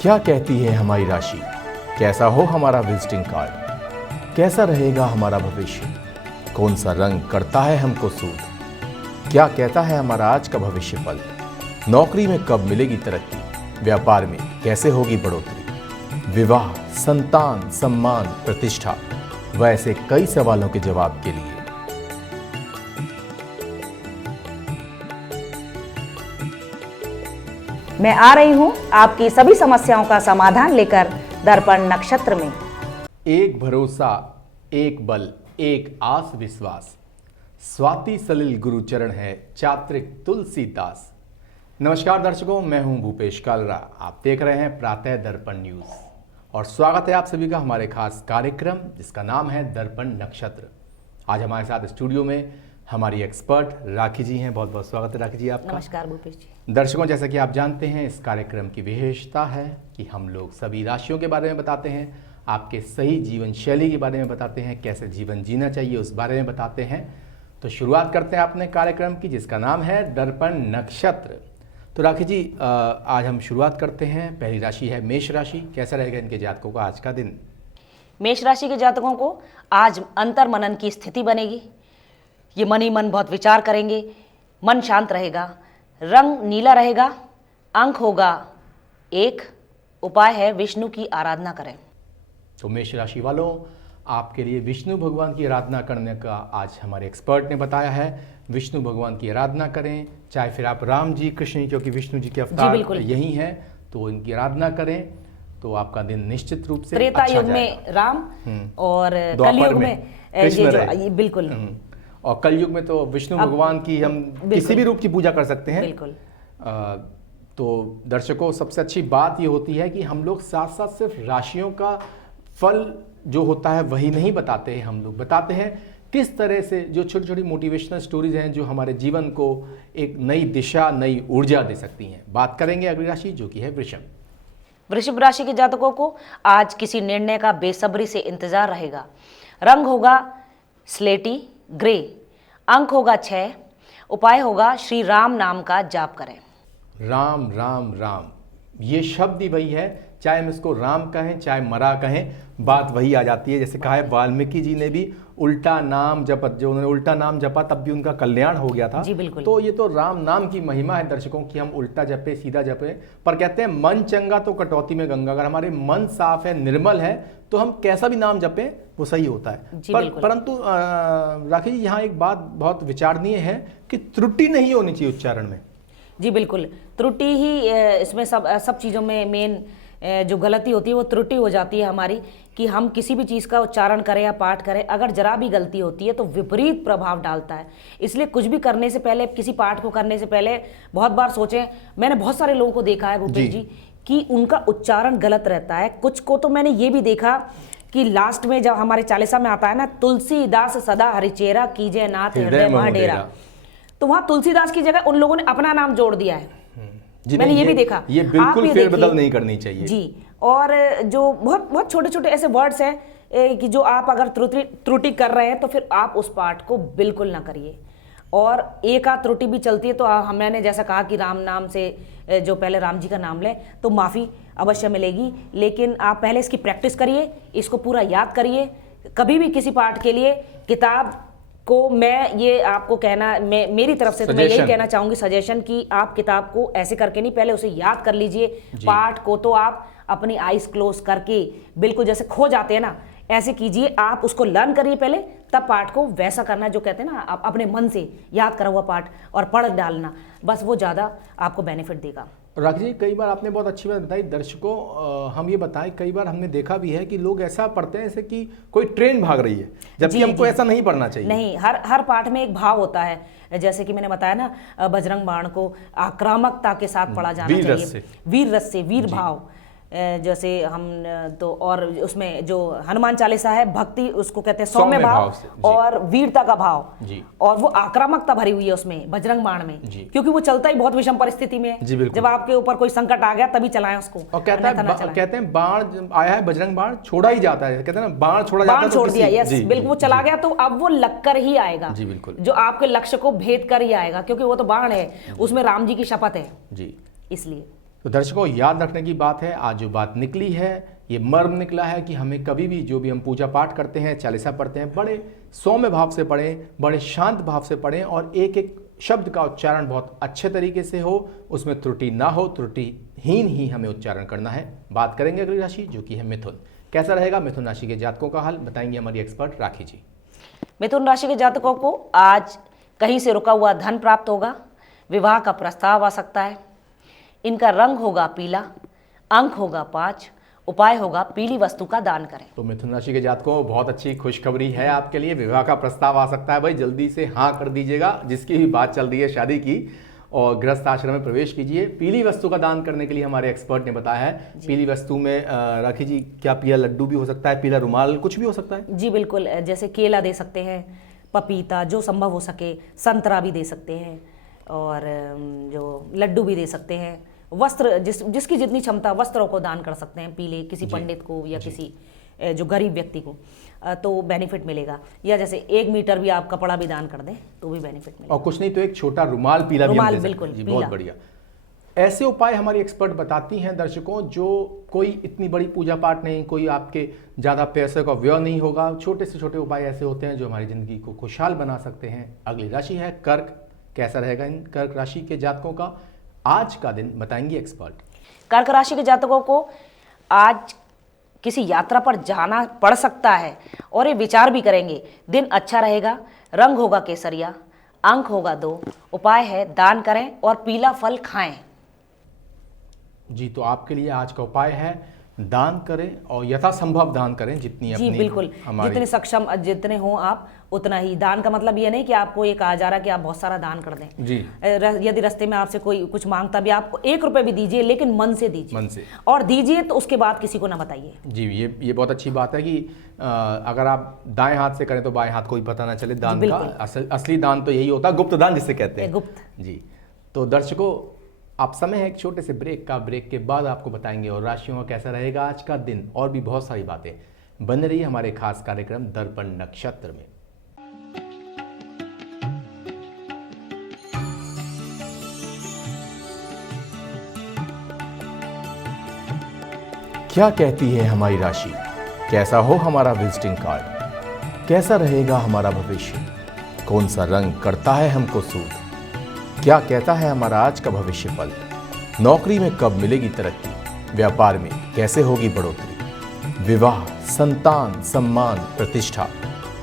क्या कहती है हमारी राशि, कैसा हो हमारा विजिटिंग कार्ड, कैसा रहेगा हमारा भविष्य, कौन सा रंग करता है हमको सूट, क्या कहता है हमारा आज का भविष्य फल, नौकरी में कब मिलेगी तरक्की, व्यापार में कैसे होगी बढ़ोतरी, विवाह, संतान, सम्मान, प्रतिष्ठा, वैसे कई सवालों के जवाब के लिए मैं आ रही हूँ आपकी सभी समस्याओं का समाधान लेकर दर्पण नक्षत्र में। एक भरोसा, एक बल, एक आस विश्वास, स्वाति सलिल गुरुचरण है चात्रिक तुलसीदास। नमस्कार दर्शकों, मैं हूं भूपेश कालरा। आप देख रहे हैं प्रातः दर्पण न्यूज और स्वागत है आप सभी का हमारे खास कार्यक्रम जिसका नाम है दर्पण नक्षत्र। आज हमारे साथ स्टूडियो में हमारी एक्सपर्ट राखी जी हैं। बहुत बहुत स्वागत है राखी जी आपका। नमस्कार भूपेश जी। दर्शकों, जैसा कि आप जानते हैं इस कार्यक्रम की विशेषता है कि हम लोग सभी राशियों के बारे में बताते हैं, आपके सही जीवन शैली के बारे में बताते हैं, कैसे जीवन जीना चाहिए उस बारे में बताते हैं। तो शुरुआत करते हैं अपने कार्यक्रम की जिसका नाम है दर्पण नक्षत्र। तो राखी जी, आज हम शुरुआत करते हैं। पहली राशि है मेष राशि। कैसा रहेगा इनके जातकों का आज का दिन? मेष राशि के जातकों को आज अंतर मनन की स्थिति बनेगी। ये मन ही मन बहुत विचार करेंगे, मन शांत रहेगा, रंग नीला रहेगा, अंक होगा 1। उपाय है विष्णु की आराधना करें। तो मेष राशि वालों, आपके लिए विष्णु भगवान की आराधना करने का आज हमारे एक्सपर्ट ने बताया है। विष्णु भगवान की आराधना करें, चाहे फिर आप राम जी, कृष्ण जी, क्योंकि विष्णु जी के अवतार यही हैं, तो इनकी आराधना करें तो आपका दिन निश्चित रूप से त्रेता अच्छा युग में राम और द्वापर कलयुग में ये बिल्कुल और कलयुग में तो विष्णु भगवान की हम किसी भी रूप की पूजा कर सकते हैं। बिल्कुल। तो दर्शकों, सबसे अच्छी बात ये होती है कि हम लोग साथ साथ सिर्फ राशियों का फल जो होता है वही नहीं बताते हैं, हम लोग बताते हैं किस तरह से जो छोटी छोटी मोटिवेशनल स्टोरीज हैं जो हमारे जीवन को एक नई दिशा, नई ऊर्जा दे सकती हैं। बात करेंगे अगली राशि जो कि है वृषभ। वृषभ राशि के जातकों को आज किसी निर्णय का बेसब्री से इंतजार रहेगा। रंग होगा स्लेटी ग्रे, अंक होगा 6। उपाय होगा श्री राम नाम का जाप करें। राम राम राम, ये शब्द ही वही है, चाहे हम इसको राम कहें चाहे मरा कहें, बात वही आ जाती है। जैसे कहा है वाल्मीकि जी ने भी उल्टा नाम जपा, जो उन्होंने उल्टा नाम जपा तब भी उनका कल्याण हो गया था। जी बिल्कुल। तो ये तो राम नाम की महिमा है दर्शकों कि हम उल्टा जपे सीधा जपे, पर कहते हैं मन चंगा तो कटौती में गंगा। अगर हमारे मन साफ है, निर्मल है, तो हम कैसा भी नाम जपें वो सही होता है। परंतु राखी जी, यहाँ एक बात बहुत विचारणीय है कि त्रुटि नहीं होनी चाहिए उच्चारण में। जी बिल्कुल, त्रुटि ही इसमें सब चीज़ों में मेन जो गलती होती है वो त्रुटि हो जाती है हमारी, कि हम किसी भी चीज़ का उच्चारण करें या पाठ करें, अगर जरा भी गलती होती है तो विपरीत प्रभाव डालता है। इसलिए कुछ भी करने से पहले, किसी पाठ को करने से पहले बहुत बार सोचें। मैंने बहुत सारे लोगों को देखा है भूपेश जी कि उनका उच्चारण गलत रहता है। कुछ को तो मैंने ये भी देखा कि लास्ट में जब हमारे चालीसा में आता है ना, तुलसीदास सदा हरिचेरा कीजे नाथ हृदय मह डेरा, तो वहां तुलसीदास की जगह उन लोगों ने अपना नाम जोड़ दिया है। मैंने ये भी देखा। ये बिल्कुल फेरबदल नहीं करनी चाहिए जी। और जो बहुत बहुत छोटे छोटे ऐसे वर्ड्स हैं कि जो आप अगर त्रुटि कर रहे हैं तो फिर आप उस पाठ को बिल्कुल ना करिए। और एक आध त्रुटि भी चलती है तो मैंने जैसा कहा कि राम नाम से जो पहले राम जी का नाम लें तो माफ़ी अवश्य मिलेगी, लेकिन आप पहले इसकी प्रैक्टिस करिए, इसको पूरा याद करिए। कभी भी किसी पाठ के लिए किताब को मैं ये आपको कहना, मेरी तरफ से तो मैं यही कहना चाहूँगी सजेशन, कि आप किताब को ऐसे करके नहीं, पहले उसे याद कर लीजिए। पाठ को तो आप अपनी आइज क्लोज करके बिल्कुल जैसे खो जाते हैं ना, ऐसे कीजिए। आप उसको लर्न करिए पहले, तब पाठ को वैसा करना जो कहते हैं ना, आप अपने मन से याद करा हुआ पाठ और पढ़ डालना, बस वो ज़्यादा आपको बेनिफिट देगा। राखी जी, कई बार आपने बहुत अच्छी बात बताई। दर्शकों, हम ये बताएं, कई बार हमने देखा भी है कि लोग ऐसा पढ़ते हैं जैसे कि कोई ट्रेन भाग रही है, जबकि हमको ऐसा नहीं पढ़ना चाहिए। नहीं, हर पाठ में एक भाव होता है। जैसे कि मैंने बताया ना, बजरंग बाण को आक्रामकता के साथ पढ़ा जाना चाहिए, वीर रस से, वीर भाव। जैसे हम तो, और उसमें जो हनुमान चालीसा है, भक्ति उसको कहते हैं सौम्य भाव और वीरता का भाव जी। और वो आक्रामकता भरी हुई है उसमें बजरंग बाण में, क्योंकि वो चलता ही बहुत विषम परिस्थिति में है। जब आपके ऊपर कोई संकट आ गया तभी चलाएं उसको। और कहते हैं बाण आया है, बजरंग बाण छोड़ा ही जाता है, कहते हैं ना बाण छोड़ा जाता है, बाण छोड़ दिया। यस बिल्कुल, वो चला गया तो अब वो लगकर ही आएगा जी। बिल्कुल, जो आपके लक्ष्य को भेद कर ही आएगा, क्योंकि वो तो बाण है, उसमें राम जी की शपथ है जी, इसलिए। तो दर्शकों, याद रखने की बात है, आज जो बात निकली है ये मर्म निकला है कि हमें कभी भी जो भी हम पूजा पाठ करते हैं, चालीसा पढ़ते हैं, बड़े सौम्य भाव से पढ़ें, बड़े शांत भाव से पढ़ें और एक एक शब्द का उच्चारण बहुत अच्छे तरीके से हो, उसमें त्रुटि ना हो, त्रुटिहीन ही हमें उच्चारण करना है। बात करेंगे अगली राशि जो कि है मिथुन। कैसा रहेगा मिथुन राशि के जातकों का हाल, बताएंगे हमारी एक्सपर्ट राखी जी। मिथुन राशि के जातकों को आज कहीं से रुका हुआ धन प्राप्त होगा, विवाह का प्रस्ताव आ सकता है। इनका रंग होगा पीला, अंक होगा 5, उपाय होगा पीली वस्तु का दान करें। तो मिथुन राशि के जातकों, बहुत अच्छी खुशखबरी है आपके लिए, विवाह का प्रस्ताव आ सकता है। भाई जल्दी से हाँ कर दीजिएगा, जिसकी भी बात चल रही है शादी की, और गृहस्थ आश्रम में प्रवेश कीजिए। पीली वस्तु का दान करने के लिए हमारे एक्सपर्ट ने बताया है। पीली वस्तु में राखी जी, क्या पीला लड्डू भी हो सकता है, पीला रुमाल, कुछ भी हो सकता है? जी बिल्कुल, जैसे केला दे सकते हैं, पपीता जो संभव हो सके, संतरा भी दे सकते हैं, और जो लड्डू भी दे सकते हैं। वस्त्र जिसकी जितनी क्षमता, वस्त्रों को दान कर सकते हैं पीले, किसी पंडित को या किसी जो गरीब व्यक्ति को, तो बेनिफिट मिलेगा। या जैसे 1 मीटर भी आप कपड़ा भी दान कर दें तो भी बेनिफिट मिलेगा। और कुछ नहीं तो एक छोटा रुमाल पीला भी हम दे सकते हैं। बिल्कुल जी, बहुत बढ़िया। ऐसे उपाय हमारी एक्सपर्ट बताती हैं दर्शकों, जो कोई इतनी बड़ी पूजा पाठ नहीं, कोई आपके ज़्यादा पैसे का व्यय नहीं होगा। छोटे से छोटे उपाय ऐसे होते हैं जो हमारी ज़िंदगी को खुशहाल बना सकते हैं। अगली राशि है कर्क। कैसा रहेगा इन कर्क राशि के जातकों का आज का दिन, बताएंगे एक्सपर्ट। कर्क राशि के जातकों को आज किसी यात्रा पर जाना पड़ सकता है और ये विचार भी करेंगे। दिन अच्छा रहेगा, रंग होगा केसरिया, अंक होगा 2, उपाय है दान करें और पीला फल खाएं। जी, तो आपके लिए आज का उपाय है दान करें और यथासंभव दान करें, जितनी जी अपनी बिल्कुल, हमारी जितने सक्षम, जितने हो आप उतना ही। दान का मतलब ये नहीं कि आपको ये कहा जा रहा है कि आप बहुत सारा दान कर दें। जी, यदि रास्ते में आपसे कोई कुछ मांगता भी, आपको 1 रुपए भी दीजिए, लेकिन मन से दीजिए, मन से, और दीजिए तो उसके बाद किसी को ना बताइए। जी, ये बहुत अच्छी बात है कि अगर आप दाएं हाथ से करें तो बाएं हाथ को भी पता ना चले। दान का असली दान तो यही होता है, गुप्त दान जिसे कहते हैं। गुप्त। जी, तो दर्शकों, आप समय है एक छोटे से ब्रेक का। ब्रेक के बाद आपको बताएंगे और राशियों का कैसा रहेगा आज का दिन, और भी बहुत सारी बातें। बन रही हमारे खास कार्यक्रम दर्पण नक्षत्र में। क्या कहती है हमारी राशि, कैसा हो हमारा विजिटिंग कार्ड, कैसा रहेगा हमारा भविष्य, कौन सा रंग करता है हमको सूट, क्या कहता है हमारा आज का भविष्य फल, नौकरी में कब मिलेगी तरक्की, व्यापार में कैसे होगी बढ़ोतरी, विवाह, संतान, सम्मान, प्रतिष्ठा,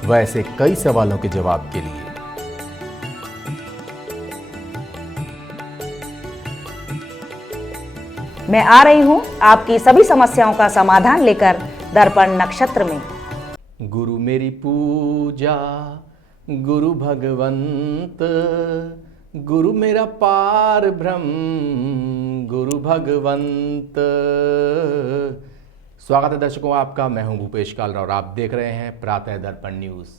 वैसे कई सवालों के जवाब के लिए मैं आ रही हूँ आपकी सभी समस्याओं का समाधान लेकर दर्पण नक्षत्र में। गुरु मेरी पूजा, गुरु भगवंत, गुरु मेरा पार ब्रह्म, गुरु भगवंत। स्वागत है दर्शकों आपका, मैं हूं भूपेश कालरा और आप देख रहे हैं प्रातः दर्पण न्यूज़।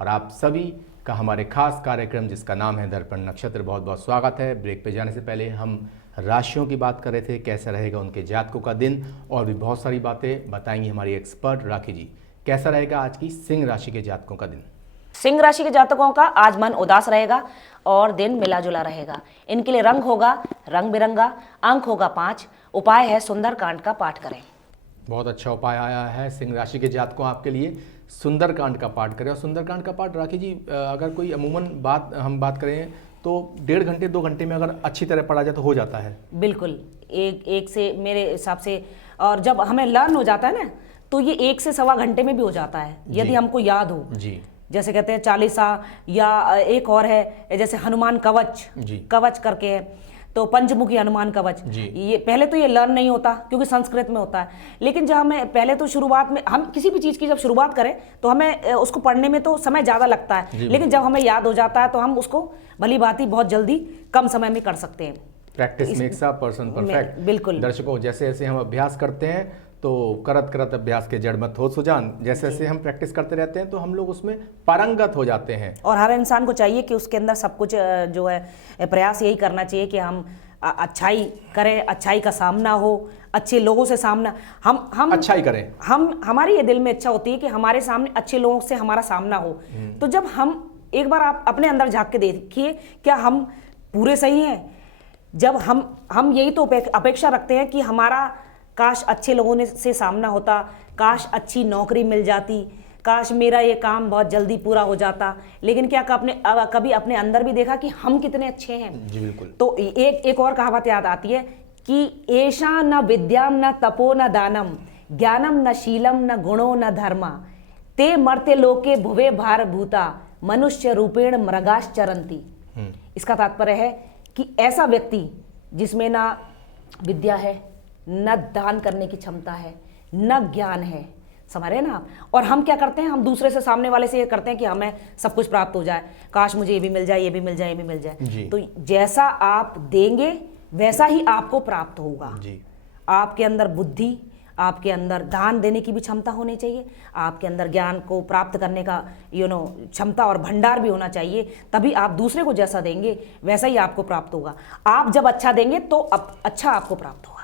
और आप सभी का हमारे खास कार्यक्रम जिसका नाम है दर्पण नक्षत्र, बहुत बहुत स्वागत है। ब्रेक पे जाने से पहले हम राशियों की बात कर रहे थे, कैसा रहेगा उनके जातकों का दिन, और भी बहुत सारी बातें बताएंगी हमारी एक्सपर्ट राखी जी। कैसा रहेगा आज की सिंह राशि के जातकों का दिन? सिंह राशि के जातकों का आज मन उदास रहेगा और दिन मिला जुला रहेगा। इनके लिए रंग होगा रंग बिरंगा, अंक होगा 5, उपाय है सुंदरकांड का पाठ करें। बहुत अच्छा उपाय आया है सिंह राशि के जातकों आपके लिए, सुंदरकांड का पाठ करें। और सुंदरकांड का पाठ राखी जी, अगर कोई अमूमन हम बात करें तो 1.5 घंटे 2 घंटे में अगर अच्छी तरह पढ़ा जाए तो हो जाता है। बिल्कुल, एक से मेरे हिसाब से, और जब हमें लर्न हो जाता है ना, तो ये 1 से सवा घंटे में भी हो जाता है यदि हमको याद हो। जी, जैसे कहते हैं चालीसा, या एक और है जैसे हनुमान कवच, कवच करके है, तो पंचमुखी हनुमान कवच। ये पहले तो ये लर्न नहीं होता क्योंकि संस्कृत में होता है, लेकिन जब हमें पहले तो शुरुआत में, हम किसी भी चीज़ की जब शुरुआत करें तो हमें उसको पढ़ने में तो समय ज़्यादा लगता है, लेकिन जब हमें याद हो जाता है तो हम उसको भली भांति बहुत जल्दी कम समय में कर सकते हैं। Practice makes a person perfect. बिल्कुल दर्शकों, जैसे जैसे हम अभ्यास करते हैं तो करत करत अभ्यास के जड़ मत हो सुजान, जैसे जैसे हम प्रैक्टिस करते रहते हैं तो हम लोग उसमें पारंगत हो जाते हैं। और हर इंसान को चाहिए कि उसके अंदर सब कुछ जो है प्रयास यही करना चाहिए कि हम अच्छाई करें, अच्छाई का सामना हो, अच्छे लोगों से सामना, हम अच्छाई करें। हमारी ये दिल में इच्छा होती है कि हमारे सामने अच्छे लोगों से हमारा सामना हो। तो जब हम एक बार आप अपने अंदर झांक के देखिए, क्या हम पूरे सही हैं? जब हम यही तो अपेक्षा रखते हैं कि हमारा काश अच्छे लोगों से सामना होता, काश अच्छी नौकरी मिल जाती, काश मेरा ये काम बहुत जल्दी पूरा हो जाता, लेकिन क्या कभी अपने अंदर भी देखा कि हम कितने अच्छे हैं? जी बिल्कुल। तो एक और कहावत याद आती है कि एषा न विद्याम न तपो न दानम ज्ञानम न शीलम न गुणो न धर्मा ते मर्त्य लोके भुवे भार भूता मनुष्य रूपेण मृगाश्च चरन्ति। इसका तात्पर्य है कि ऐसा व्यक्ति जिसमें ना विद्या है, न दान करने की क्षमता है, न ज्ञान है, समझ रहे हैं ना आप? और हम क्या करते हैं, हम दूसरे से, सामने वाले से ये करते हैं कि हमें सब कुछ प्राप्त हो जाए, काश मुझे ये भी मिल जाए, ये भी मिल जाए, ये भी मिल जाए। तो जैसा आप देंगे वैसा ही आपको प्राप्त होगा। आपके अंदर बुद्धि, आपके अंदर दान देने की भी क्षमता होनी चाहिए, आपके अंदर ज्ञान को प्राप्त करने का क्षमता और भंडार भी होना चाहिए, तभी आप दूसरे को जैसा देंगे वैसा ही आपको प्राप्त होगा। आप जब अच्छा देंगे तो अच्छा आपको प्राप्त होगा।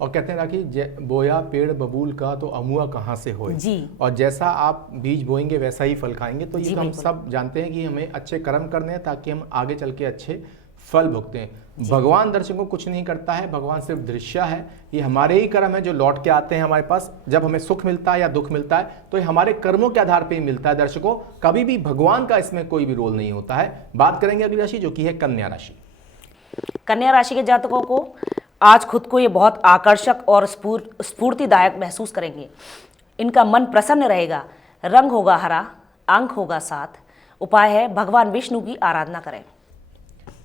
और कहते हैं राखी, बोया पेड़ बबूल का तो अमुआ कहाँ से होए। जी। और जैसा आप बीज बोएंगे वैसा ही फल खाएंगे। तो ये तो हम सब जानते हैं कि हमें अच्छे कर्म करने हैं ताकि हम आगे चल के अच्छे फल भुगते हैं। भगवान दर्शकों को कुछ नहीं करता है, भगवान सिर्फ दृश्य है। ये हमारे ही कर्म है जो लौट के आते हैं हमारे पास। जब हमें सुख मिलता है या दुख मिलता है तो ये हमारे कर्मों के आधार पर ही मिलता है दर्शकों, कभी भी भगवान का इसमें कोई भी रोल नहीं होता है। बात करेंगे अगली राशि जो कि है कन्या राशि। कन्या राशि के जातकों को आज खुद को ये बहुत आकर्षक और स्फूर्तिदायक महसूस करेंगे। इनका मन प्रसन्न रहेगा, रंग होगा हरा, अंक होगा 7। उपाय है भगवान विष्णु की आराधना करें।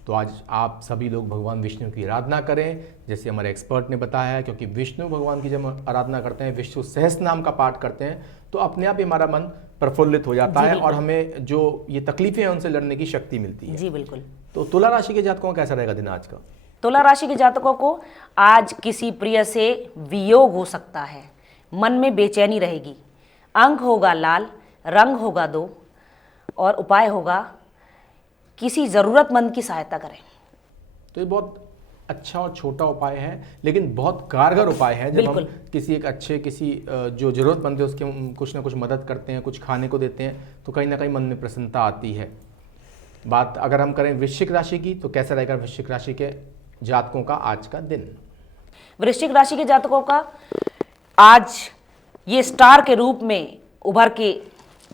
तो आज आप सभी लोग भगवान विष्णु की आराधना करें, जैसे हमारे एक्सपर्ट ने बताया है, क्योंकि विष्णु भगवान की जब आराधना करते हैं, विष्णु सहस्त्र नाम का पाठ करते हैं, तो अपने आप ही हमारा मन प्रफुल्लित हो जाता है और हमें जो ये तकलीफें हैं उनसे लड़ने की शक्ति मिलती है। जी बिल्कुल। तो तुला राशि के जातकों का कैसा रहेगा दिन आज का? तुला राशि के जातकों को आज किसी प्रिय से वियोग हो सकता है, मन में बेचैनी रहेगी, अंक होगा लाल, रंग होगा 2 और उपाय होगा किसी जरूरतमंद की सहायता करें। तो ये बहुत अच्छा और छोटा उपाय है, लेकिन बहुत कारगर उपाय है। जब हम किसी एक अच्छे जो जरूरतमंद है उसके कुछ ना कुछ मदद करते हैं, कुछ खाने को देते हैं, तो कहीं ना कहीं मन में प्रसन्नता आती है। बात अगर हम करें वृश्चिक राशि की, तो कैसा रहेगा वृश्चिक राशि के जातकों का आज का दिन? वृश्चिक राशि के जातकों का आज ये स्टार के रूप में उभर के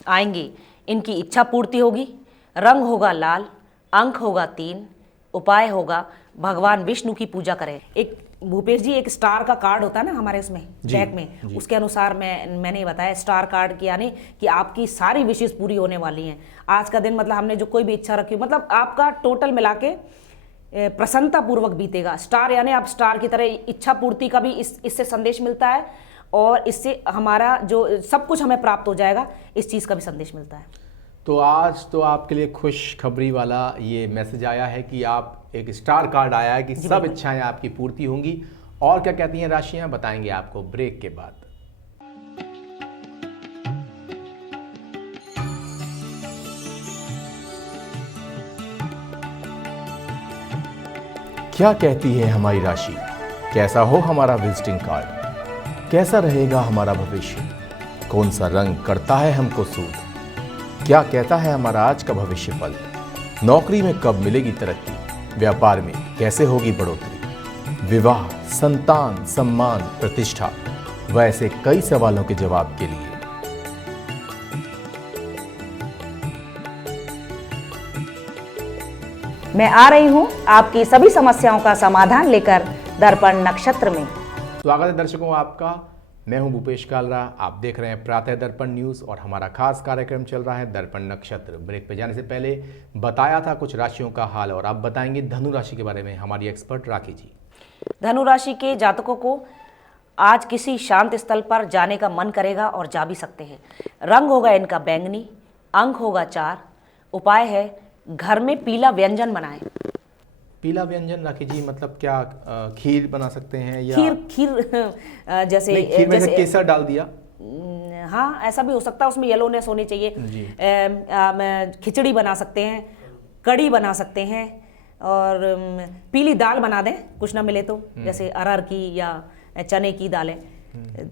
आएंगे। इनकी इच्छा पूर्ति होगी, रंग होगा लाल, अंक होगा 3, उपाय होगा भगवान विष्णु की पूजा करें। एक भूपेश जी, एक स्टार का कार्ड होता है ना हमारे उसमें डेक में, उसके अनुसार मैंने बताया स्टार कार्ड की, यानी कि आपकी सारी विशेष पूरी होने वाली हैं आज का दिन। मतलब हमने जो कोई भी इच्छा रखी, मतलब आपका टोटल मिला के प्रसन्नता पूर्वक बीतेगा। स्टार यानी आप स्टार की तरह इच्छा पूर्ति का भी इससे संदेश मिलता है और इससे हमारा जो सब कुछ हमें प्राप्त हो जाएगा, इस चीज़ का भी संदेश मिलता है। तो आज तो आपके लिए खुशखबरी वाला ये मैसेज आया है कि आप एक स्टार कार्ड आया है कि सब इच्छाएं आपकी पूर्ति होंगी। और क्या कहती हैं राशियां, बताएंगे आपको ब्रेक के बाद। क्या कहती है हमारी राशि, कैसा हो हमारा विजिटिंग कार्ड, कैसा रहेगा हमारा भविष्य, कौन सा रंग करता है हमको सूद, क्या कहता है हमारा आज का भविष्य फल, नौकरी में कब मिलेगी तरक्की, व्यापार में कैसे होगी बढ़ोतरी, विवाह, संतान, सम्मान, प्रतिष्ठा, वैसे कई सवालों के जवाब के लिए मैं आ रही हूं आपकी सभी समस्याओं का समाधान लेकर दर्पण नक्षत्र में। स्वागत है दर्शकों आपका, मैं हूं भूपेश कालरा। आप देख रहे हैं प्रातः दर्पण न्यूज़ और हमारा खास कार्यक्रम चल रहा है दर्पण नक्षत्र। ब्रेक पे जाने से पहले बताया था कुछ राशियों का हाल, और अब बताएंगे धनु राशि के बारे में हमारी एक्सपर्ट राखी जी। धनु राशि के जातकों को आज किसी शांत स्थल पर जाने का मन करेगा और जा भी सकते हैं। रंग होगा इनका बैंगनी, अंक होगा 4, उपाय है घर में पीला व्यंजन बनाएं। पीला व्यंजन राखी जी मतलब क्या, खीर बना सकते हैं या खीर जैसे खीर में से केसर डाल दिया? हाँ, ऐसा भी हो सकता है, उसमें येलोनेस होनी चाहिए। खिचड़ी बना सकते हैं, कड़ी बना सकते हैं, और पीली दाल बना दें कुछ ना मिले तो, जैसे अरहर की या चने की दालें,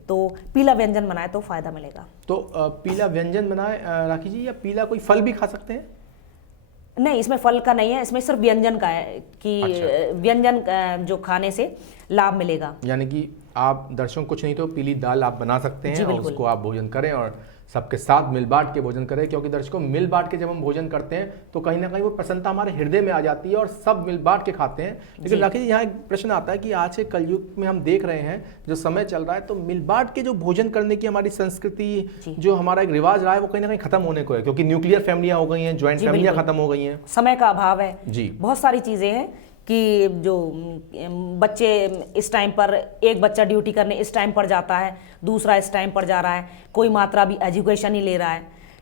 तो पीला व्यंजन बनाए तो फायदा मिलेगा। तो पीला व्यंजन बनाए राखी जी, या पीला कोई फल भी खा सकते हैं? नहीं, इसमें फल का नहीं है, इसमें सिर्फ व्यंजन का है कि व्यंजन जो खाने से लाभ मिलेगा। यानी कि आप दर्शकों कुछ नहीं तो पीली दाल आप बना सकते हैं और उसको आप भोजन करें और सबके साथ मिल बांट के भोजन करें, क्योंकि दर्शकों मिल बांट के जब हम भोजन करते हैं तो कहीं ना कहीं वो प्रसन्नता हमारे हृदय में आ जाती है और सब मिल बांट के खाते हैं। लेकिन राखी जी, यहाँ एक प्रश्न आता है कि आज के कलयुग में हम देख रहे हैं जो समय चल रहा है, तो मिल बांट के जो भोजन करने की हमारी संस्कृति, जो हमारा एक रिवाज रहा है, वो कहीं ना कहीं खत्म होने को है, क्योंकि न्यूक्लियर फैमिलियां हो गई हैं, ज्वाइंट फैमिलियां खत्म हो गई हैं, समय का अभाव है जी, बहुत सारी चीजें हैं कि जो बच्चे इस टाइम पर, एक बच्चा ड्यूटी करने इस टाइम पर जाता है, दूसरा इस टाइम पर जा रहा है, कोई मात्रा भी एजुकेशन ही ले रहा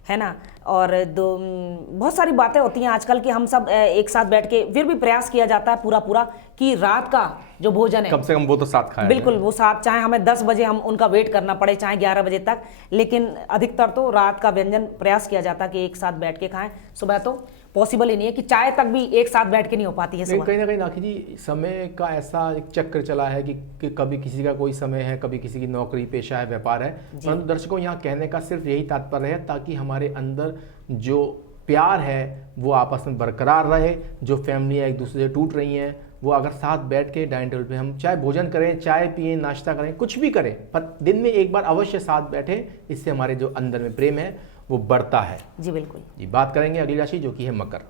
है ना। और बहुत सारी बातें होती हैं आजकल कि हम सब एक साथ बैठ के, फिर भी प्रयास किया जाता है पूरा कि रात का जो भोजन है कम से कम वो तो साथ खाएं। बिल्कुल, वो साथ, चाहे हमें 10 बजे हम उनका वेट करना पड़े, चाहे 11 बजे तक, लेकिन अधिकतर तो रात का व्यंजन प्रयास किया जाता है कि एक साथ बैठ के खाएं। सुबह तो पॉसिबल ही नहीं है कि चाय तक भी एक साथ बैठ के नहीं हो पाती है सुबह। कहीं ना कहीं राखी जी, समय का ऐसा एक चक्र चला है कि कभी किसी का कोई समय है, कभी किसी की नौकरी पेशा है, व्यापार है, परंतु दर्शकों यहाँ कहने का सिर्फ यही तात्पर्य है ताकि हमारे अंदर जो प्यार है वो आपस में बरकरार रहे। जो फैमिलियाँ एक दूसरे से टूट रही हैं, वो अगर साथ बैठ के डाइनिंग टेबल पे हम चाहे भोजन करें, चाय पिएं, नाश्ता करें, कुछ भी करें, पर दिन में एक बार अवश्य साथ बैठे, इससे हमारे जो अंदर में प्रेम है वो बढ़ता है। जी बिल्कुल जी, बात करेंगे अगली राशि जो कि है मकर।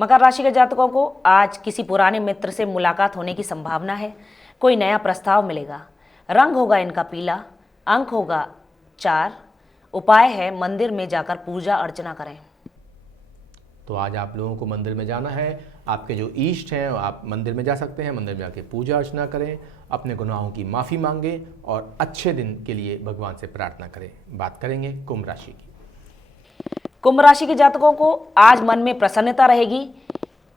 मकर राशि के जातकों को आज किसी पुराने मित्र से मुलाकात होने की संभावना है। कोई नया प्रस्ताव मिलेगा। रंग होगा इनका पीला, अंक होगा 4। उपाय है मंदिर में जाकर पूजा अर्चना करें। तो आज आप लोगों को मंदिर में जाना है, आपके जो इष्ट हैं आप मंदिर में जा सकते हैं, मंदिर में जाके पूजा अर्चना करें, अपने गुनाहों की माफ़ी मांगें और अच्छे दिन के लिए भगवान से प्रार्थना करें। बात करेंगे कुंभ राशि की। कुंभ राशि के जातकों को आज मन में प्रसन्नता रहेगी।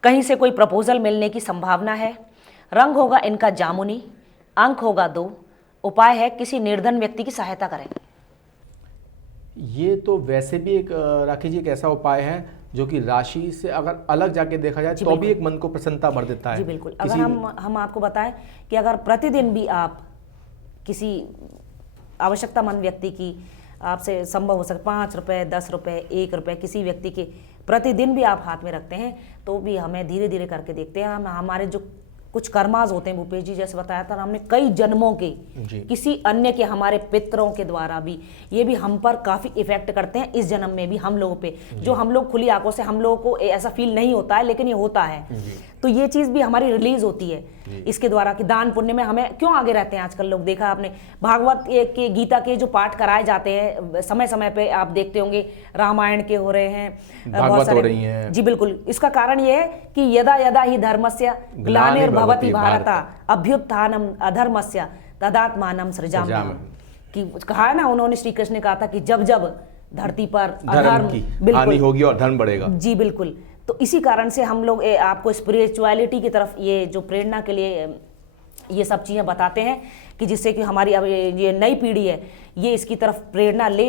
कहीं से कोई प्रपोजल मिलने की संभावना है। रंग होगा इनका जामुनी, अंक होगा 2। उपाय है किसी निर्धन व्यक्ति की सहायता करें। ये तो वैसे भी एक राखी जी एक ऐसा उपाय है जो कि राशि से अगर अलग जाके देखा जाए तो भी एक मन को प्रसन्नता भर देता है। जी बिल्कुल। अगर हम आपको बताएं कि अगर प्रतिदिन भी आप किसी आवश्यकतामंद व्यक्ति की, आपसे संभव हो सके 5 रुपए, 10 रुपए, 1 रुपए, किसी व्यक्ति के प्रतिदिन भी आप हाथ में रखते हैं, तो भी हमें धीरे धीरे करके देखते हैं हमारे जो कुछ कर्माज होते हैं, भूपेश जी जैसे बताया था, हमने कई जन्मों के किसी अन्य के, हमारे पितरों के द्वारा भी ये भी हम पर काफ़ी इफेक्ट करते हैं। इस जन्म में भी हम लोगों पे, जो हम लोग खुली आंखों से, हम लोगों को ऐसा फील नहीं होता है लेकिन ये होता है, तो ये चीज़ भी हमारी रिलीज होती है इसके द्वारा कि दान पुण्य में हमें क्यों आगे रहते हैं आजकल लोग। देखा आपने भागवत के, गीता के जो पाठ कराए जाते हैं समय समय पे, आप देखते होंगे रामायण के हो रहे हैं, बहुत सारे हो रही हैं। जी बिल्कुल। इसका कारण ये है कि यदा यदा ही धर्मस्य ग्लानिर्भवति भारता अभ्युत्थानम अधर्मस्य तदात्मानं सृजाम्यहम्, कि कहा है ना उन्होंने, श्री कृष्ण ने कहा था कि जब जब धरती पर अधर्म की हानि होगी और धर्म बढ़ेगा। जी बिल्कुल। तो इसी कारण से हम लोग आपको स्पिरिचुअलिटी की तरफ ये जो प्रेरणा के लिए ये सब चीज़ें बताते हैं कि जिससे कि हमारी अब ये नई पीढ़ी है ये इसकी तरफ प्रेरणा ले,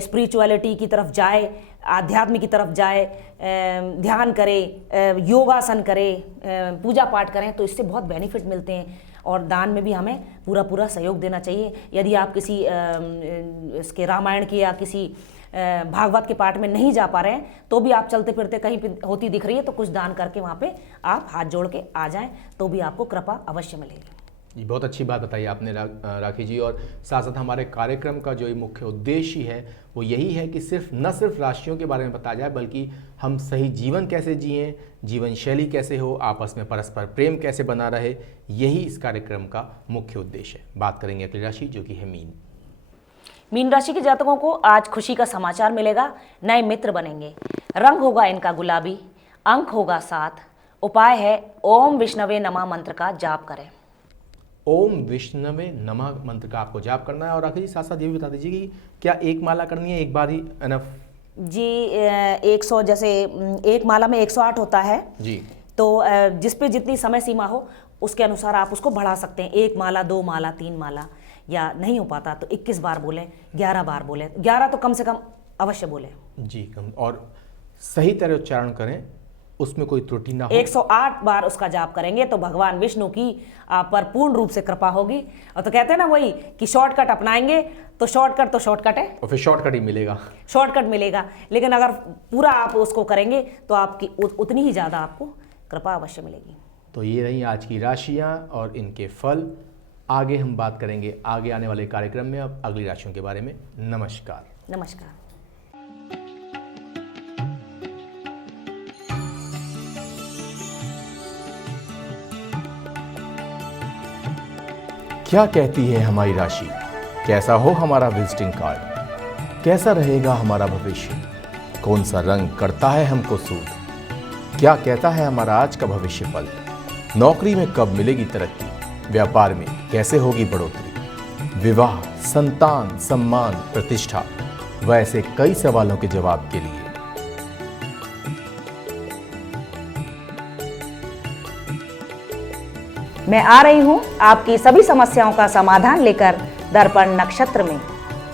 स्पिरिचुअलिटी की तरफ जाए, आध्यात्म की तरफ जाए, ध्यान करे, योगासन करे, पूजा पाठ करें, तो इससे बहुत बेनिफिट मिलते हैं। और दान में भी हमें पूरा सहयोग देना चाहिए। यदि आप किसी इसके रामायण के या किसी भागवत के पाठ में नहीं जा पा रहे हैं, तो भी आप चलते फिरते कहीं पे होती दिख रही है तो कुछ दान करके वहाँ पे आप हाथ जोड़ के आ जाएं, तो भी आपको कृपा अवश्य मिलेगी। ये बहुत अच्छी बात बताई आपने राखी जी। और साथ साथ हमारे कार्यक्रम का जो मुख्य उद्देश्य है वो यही है कि न सिर्फ राशियों के बारे में बताया जाए, बल्कि हम सही जीवन कैसे जिएं, जीवन शैली कैसे हो, आपस में परस्पर प्रेम कैसे बना रहे, यही इस कार्यक्रम का मुख्य उद्देश्य है। बात करेंगे अगली राशि जो कि है मीन। मीन राशि के जातकों को आज खुशी का समाचार मिलेगा, नए मित्र बनेंगे। रंग होगा इनका गुलाबी, अंक होगा 7। उपाय है ओम विष्णवे नमः मंत्र का जाप करें। ओम विष्णवे नमः मंत्र का आपको जाप करना है। और आखिर जी साथ साथ ये भी बता दीजिए कि क्या एक माला करनी है, एक बार ही एनफ? जी 100, जैसे एक माला में 108 होता है जी, तो जिस पे जितनी समय सीमा हो उसके अनुसार आप उसको बढ़ा सकते हैं। 1 माला, 2 माला, 3 माला, या नहीं हो पाता तो 21 बार बोले, 11 बार बोले, 11 तो कम से कम अवश्य बोले जी। कम और सही तरह उच्चारण करें, उसमें कोई त्रुटि ना हो। 108 बार उसका जाप करेंगे तो भगवान विष्णु की आप पर पूर्ण रूप से कृपा होगी। और तो कहते हैं ना वही कि शॉर्टकट अपनाएंगे तो शॉर्टकट है, और फिर शॉर्टकट ही मिलेगा। शॉर्टकट मिलेगा, लेकिन अगर पूरा आप उसको करेंगे तो आपकी उतनी ही ज़्यादा आपको कृपा अवश्य मिलेगी। तो ये रही आज की राशियां और इनके फल। आगे हम बात करेंगे आगे आने वाले कार्यक्रम में अब अगली राशियों के बारे में। नमस्कार। नमस्कार। क्या कहती है हमारी राशि, कैसा हो हमारा विजिटिंग कार्ड, कैसा रहेगा हमारा भविष्य, कौन सा रंग करता है हमको सूद, क्या कहता है हमारा आज का भविष्य फल, नौकरी में कब मिलेगी तरक्की, व्यापार में कैसे होगी बढ़ोतरी, विवाह, संतान, सम्मान, प्रतिष्ठा, वैसे कई सवालों के जवाब के लिए मैं आ रही हूँ आपकी सभी समस्याओं का समाधान लेकर दर्पण नक्षत्र में।